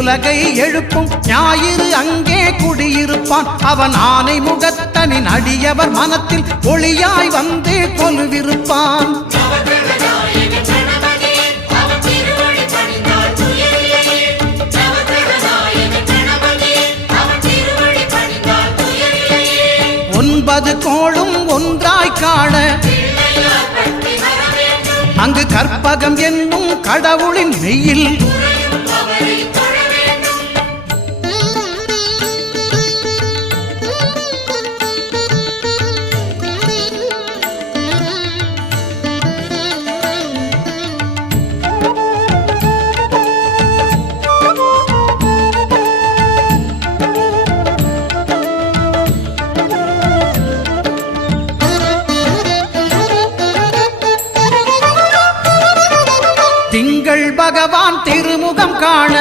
உலகை எழுப்பும் ஞாயிறு அங்கே குடியிருப்பான். அவன் ஆனை முகத்தனின் அடியவர் மனத்தில் ஒளியாய் வந்து கொலுவிருப்பான். ஒன்பது கோளும் ஒன்றாய் காண அங்கு கற்பகம் என்னும் கடவுளின் மெய்யில் திங்கள் பகவான் திருமுகம் காண